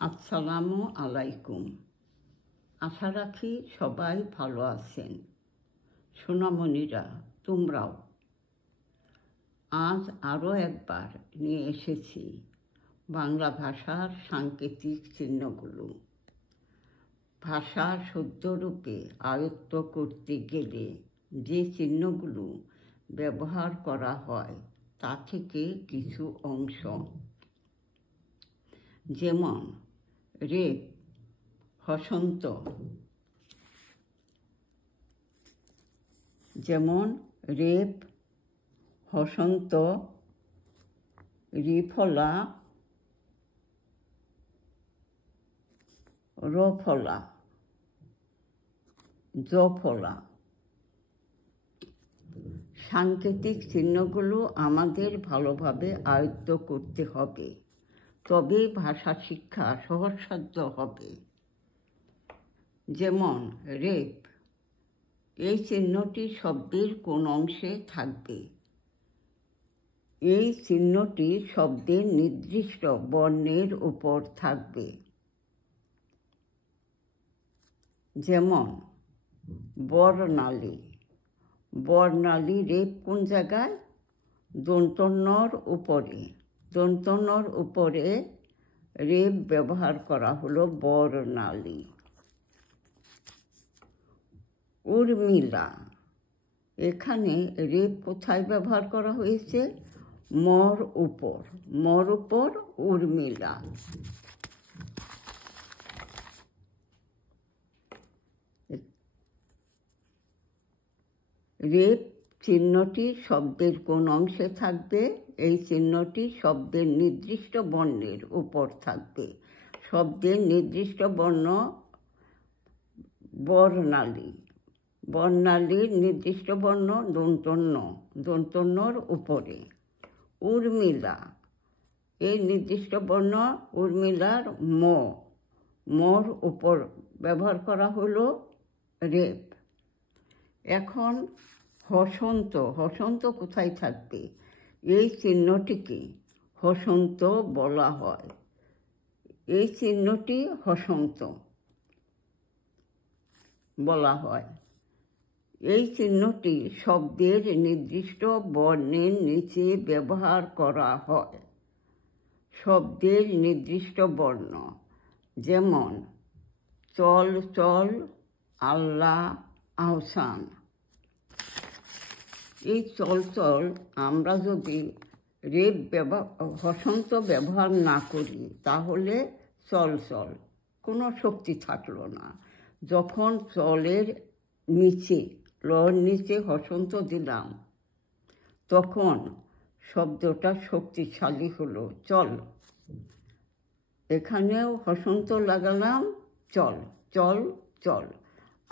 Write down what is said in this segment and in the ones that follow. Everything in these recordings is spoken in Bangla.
আসসালামু আলাইকুম। আশা রাখি সবাই ভালো আছেন। সোনামণিরা, তোমরাও। আজ আরও একবার নিয়ে এসেছি বাংলা ভাষার সাংকেতিক চিহ্নগুলো। ভাষা শুদ্ধরূপে আয়ত্ত করতে গেলে যে চিহ্নগুলো ব্যবহার করা হয় তা থেকে কিছু অংশ, যেমন রেপ, হসন্ত, রিফলা, রফলা, জফলা। সাংকেতিক চিহ্নগুলো আমাদের ভালোভাবে আয়ত্ত করতে হবে, তবেই ভাষা শিক্ষা সহজসাধ্য হবে। যেমন রেপ, এই চিহ্নটি শব্দের কোন অংশে থাকবে? এই চিহ্নটি শব্দের নির্দিষ্ট বর্ণের উপর থাকবে। যেমন বর্ণালী। বর্ণালী রেপ কোন জায়গায়? দন্তন্যর উপরে। দন্তন্যর উপরে রেপ ব্যবহার করা হলো বর্ণালী। উর্মিলা, এখানে রেপ কোথায় ব্যবহার করা হয়েছে? মর উপর। মর উপর উর্মিলা। রেপ চিহ্নটি শব্দের কোন অংশে থাকবে? এই চিহ্নটি শব্দের নির্দিষ্ট বর্ণের উপর থাকবে। শব্দের নির্দিষ্ট বর্ণ বর্ণালী। বর্ণালীর নির্দিষ্ট বর্ণ দন্তন্য। দন্তন্যর উপরে। উর্মিলা, এই নির্দিষ্ট বর্ণ উর্মিলার ম। মর উপর ব্যবহার করা হলো রেপ। এখন হসন্ত। হসন্ত কোথায় থাকবে? এই চিহ্নটিকে হসন্ত বলা হয়। এই চিহ্নটি হসন্ত বলা হয়। এই চিহ্নটি শব্দের নির্দিষ্ট বর্ণের নিচে ব্যবহার করা হয়। শব্দের নির্দিষ্ট বর্ণ, যেমন চল চল, আল্লাহ, আহসান। এই চল চল আমরা যদি হসন্ত ব্যবহার না করি তাহলে চল চল কোনো শক্তি থাকলো না। যখন চলের নিচে, লর নিচে হসন্ত দিলাম, তখন শব্দটা শক্তিশালী হলো চল। এখানেও হসন্ত লাগালাম চল, চল চল,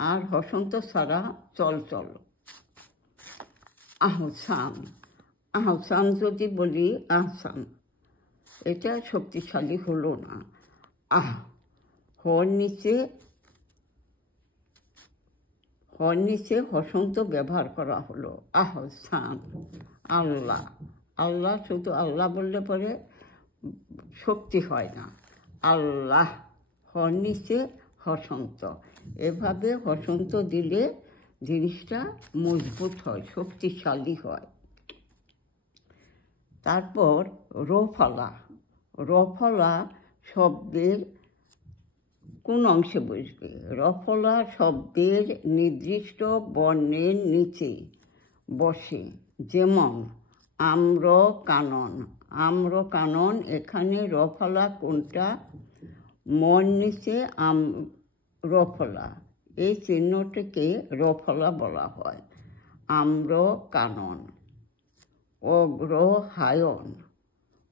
আর হসন্ত ছাড়া চল চল। আহসান। আহসান যদি বলি আহসান, এটা শক্তিশালী হলো না। হর নিচে হসন্ত ব্যবহার করা হলো আহসান। আল্লাহ। আল্লাহ, শুধু আল্লাহ বললে পরে শক্তি হয় না। আল্লাহ, হর নিচে হসন্ত। এভাবে হসন্ত দিলে জিনিসটা মজবুত হয়, শক্তিশালী হয়। তারপর রফলা। রফলা শব্দের কোন অংশে বসবে? রফলা শব্দের নির্দিষ্ট বর্ণের নিচে বসে। যেমন আম্র কানন। আম্র কানন, এখানে রফলা কোনটা? মর নিচে রফলা। এই চিহ্নটিকে রফলা বলা হয়। আম্র কানন। অগ্রহায়ণ।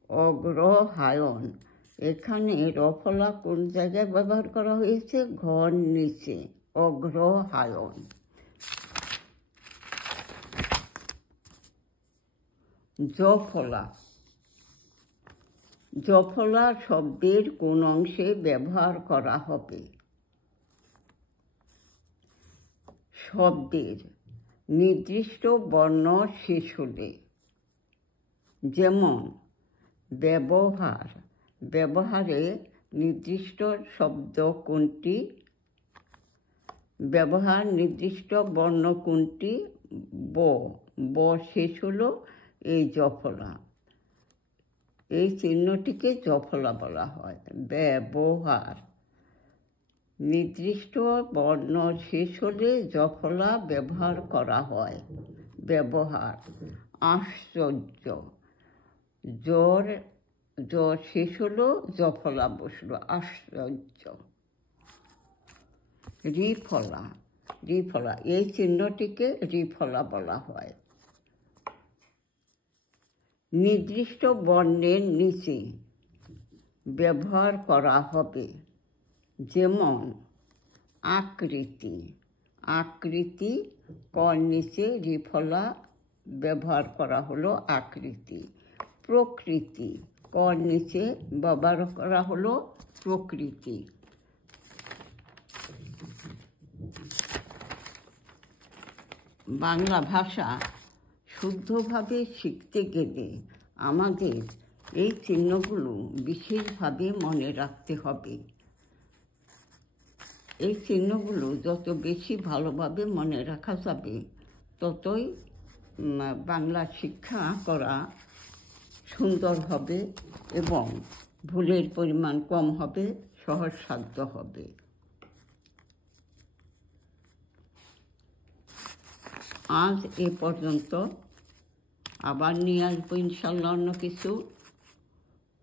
অগ্রহায়ণ, এখানে রফলা কোন জায়গায় ব্যবহার করা হয়েছে? ঘর নিচে। অগ্রহায়ণ। জফলা। জফলা শব্দের কোন অংশে ব্যবহার করা হবে? শব্দের নির্দিষ্ট বর্ণ শেষ হলে। যেমন ব্যবহার। ব্যবহারে নির্দিষ্ট শব্দ কোনটি? ব্যবহার নির্দিষ্ট বর্ণ কোনটি? ব। ব শেষ হলো এই জফলা। এই চিহ্নটিকে জফলা বলা হয়। ব্যবহার নির্দিষ্ট বর্ণ শেষ হলে জফলা ব্যবহার করা হয়। ব্যবহার আশ্চর্য, জ্বর জ্বর শেষ হলো জফলা বসলো, আশ্চর্য। রিফলা, রিফলা এই চিহ্নটিকে রিফলা বলা হয়। নির্দিষ্ট বর্ণের নিচে ব্যবহার করা হবে, যেমন আকৃতি। আকৃতি কর নিচে রিফলা ব্যবহার করা হলো আকৃতি। প্রকৃতি কর নিচে ব্যবহার করা হলো প্রকৃতি। বাংলা ভাষা শুদ্ধভাবে শিখতে গেলে আমাদের এই চিহ্নগুলো বিশেষভাবে মনে রাখতে হবে। এই চিহ্নগুলো যত বেশি ভালোভাবে মনে রাখা যাবে ততই বাংলা শিক্ষা করা সুন্দর হবে এবং ভুলের পরিমাণ কম হবে, সহজসাধ্য হবে। আজ এ পর্যন্ত, আবার নিয়ে আসবো ইনশাল্লাহ অন্য কিছু।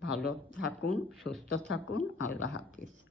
ভালো থাকুন, সুস্থ থাকুন, আল্লাহ হাফিজ।